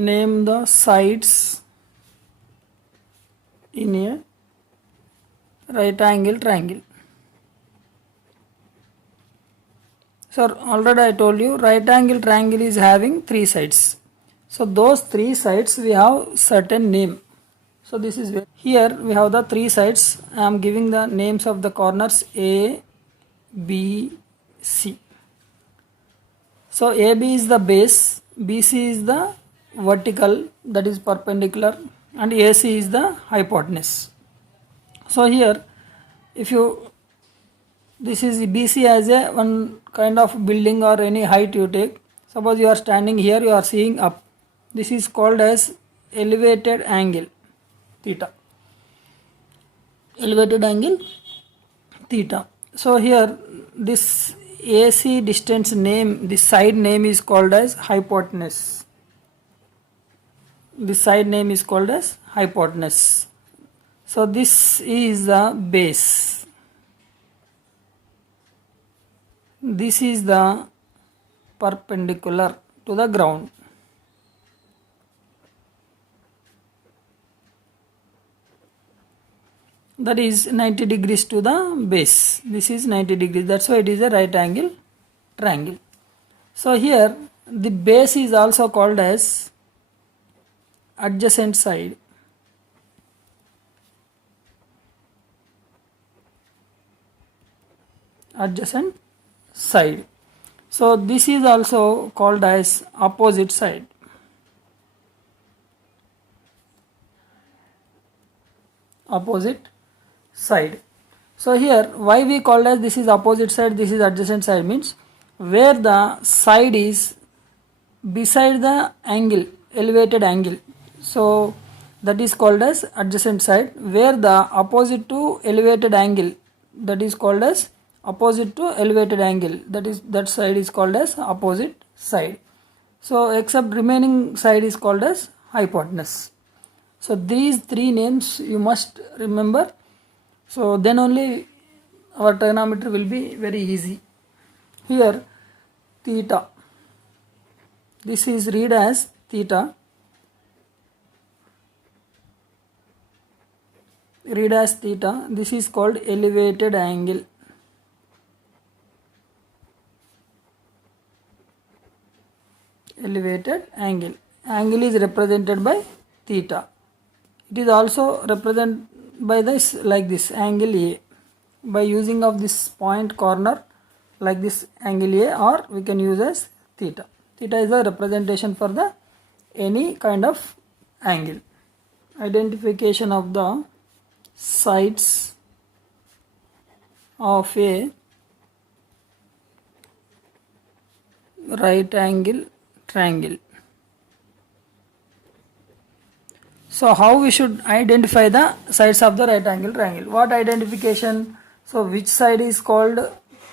name the sides in a right angle triangle. So already I told you right angle triangle is having three sides. So those three sides we have certain name. So this is where here we have the three sides. I am giving the names of the corners A, B, C. So AB is the base, BC is the vertical, that is perpendicular, and AC is the hypotenuse. So here if you, this is BC as a one kind of building or any height you take. Suppose you are standing here, you are seeing up. This is called as elevated angle theta. Elevated angle theta. So here this AC distance name, this side name is called as hypotenuse. This side name is called as hypotenuse. So this is the base. This is the perpendicular to the ground. That is 90 degrees to the base. This is 90 degrees. That's why it is a right angle triangle. So here the base is also called as adjacent side. Adjacent side. So this is also called as opposite side. Opposite side. So here why we call as this is opposite side, this is adjacent side, means where the side is beside the angle, elevated angle. So that is called as adjacent side. Where the opposite to elevated angle, that is called as opposite to elevated angle, that side is called as opposite side. So except remaining side is called as hypotenuse. So these three names you must remember. So then only our trigonometry will be very easy. Here theta, this is read as theta. Read as theta. This is called elevated angle. Elevated angle. Angle is represented by theta. It is also represented by this like this angle A by using of this point corner like this angle A, or we can use as theta. Theta is a representation for the any kind of angle. Identification of the sides of a right angle triangle. So how we should identify the sides of the right angle triangle? What identification? So which side is called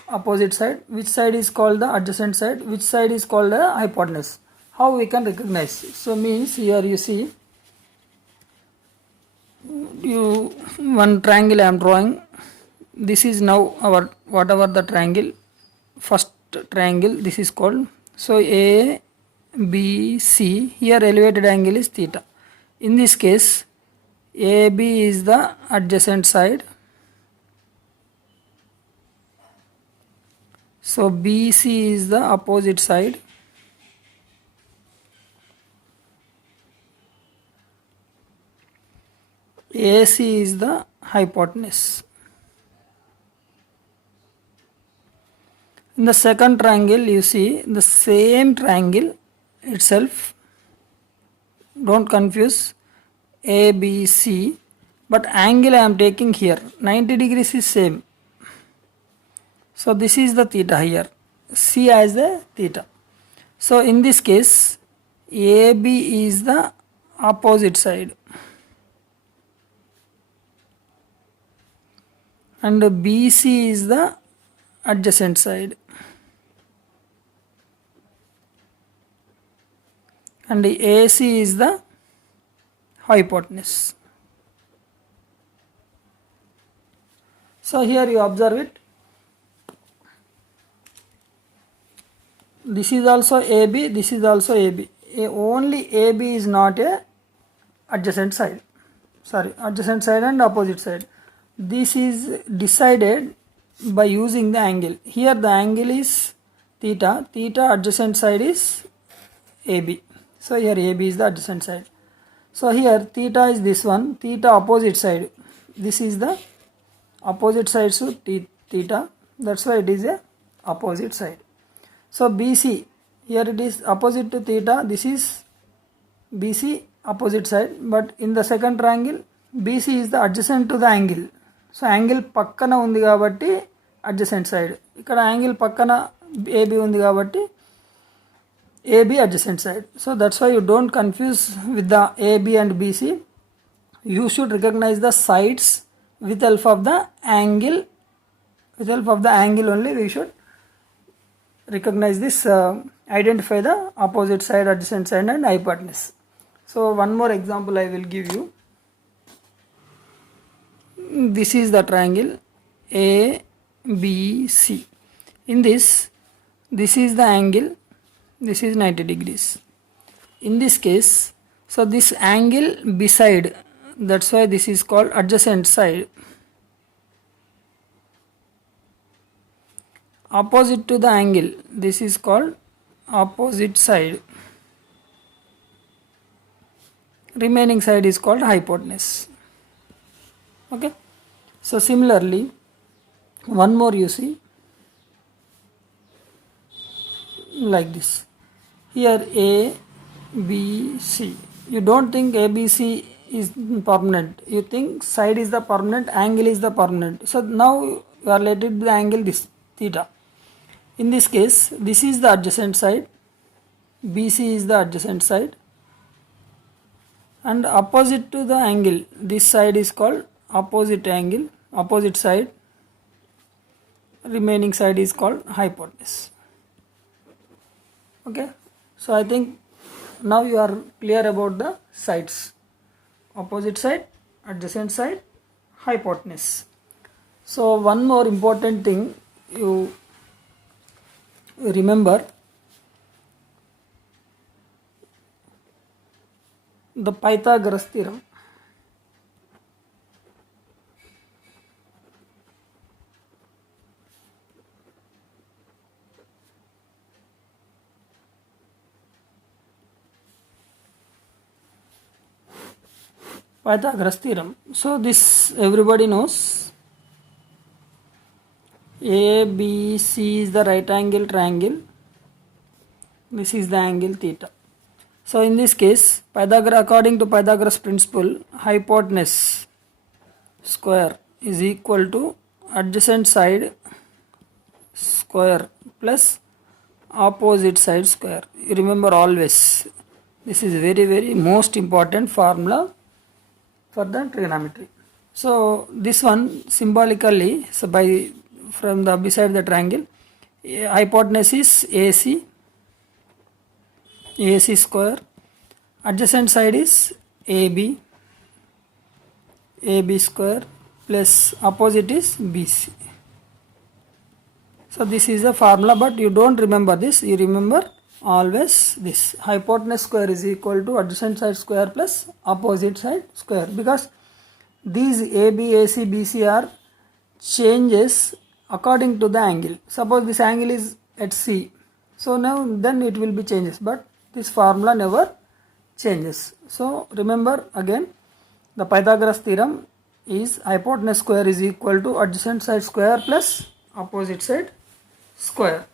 opposite side, which side is called the adjacent side, which side is called the hypotenuse? How we can recognize? So means here you see, one triangle I am drawing. This is now our whatever the triangle, first triangle, this is called. So A, B, C, here elevated angle is theta. In this case AB is the adjacent side, so BC is the opposite side, AC is the hypotenuse. In the second triangle you see the same triangle itself, don't confuse ABC, but angle I am taking here 90 degrees is same. So this is the theta here, C as the theta. So in this case AB is the opposite side and BC is the adjacent side and AC is the hypotenuse. So here you observe it. This is also AB, this is also AB. only AB is not a adjacent side. Sorry, adjacent side and opposite side. This is decided by using the angle. Here the angle is theta. Theta adjacent side is AB. So here AB is the adjacent side. So here theta is this one. Theta opposite side. This is the opposite side to theta. That's why it is a opposite side. So BC, here it is opposite to theta. This is BC opposite side. But in the second triangle, BC is the adjacent to the angle. So angle పక్కన ఉంది కాబట్టి adjacent side. ఇక్కడ angle పక్కన AB ఉంది కాబట్టి AB adjacent side. So that's why you don't confuse with the AB and BC. You should recognize the sides with help of the angle. With help of the angle only we should recognize this, identify the opposite side, adjacent side and hypotenuse. So one more example I will give you. This is the triangle ABC. In this is the angle, this is 90 degrees. In this case, so this angle beside, that's why this is called adjacent side. Opposite to the angle, this is called opposite side. Remaining side is called hypotenuse. Okay, so similarly one more you see like this. Here A B C, you don't think ABC is permanent, you think side is the permanent, angle is the permanent. So now you are related to the angle this theta. In this case, this is the adjacent side, BC is the adjacent side, and opposite to the angle, this side is called opposite angle, opposite side. Remaining side is called hypotenuse. Okay, so I think now you are clear about the sides: opposite side, adjacent side, hypotenuse. So one more important thing you remember, the Pythagoras theorem. Pythagoras theorem. So this everybody knows. ABC is the right angle triangle. This is the angle theta. So in this case, according to Pythagoras principle, hypotenuse square is equal to adjacent side square plus opposite side square. You remember always. This is very most important formula for the trigonometry. So this one symbolically, so from the beside the triangle, hypotenuse is AC square, adjacent side is AB square plus opposite is BC. So this is a formula, but you don't remember this, you remember always this: hypotenuse square is equal to adjacent side square plus opposite side square, because these AB, AC, BC are changes according to the angle. Suppose this angle is at C, so now then it will be changes, but this formula never changes. So remember again, the Pythagoras theorem is hypotenuse square is equal to adjacent side square plus opposite side square.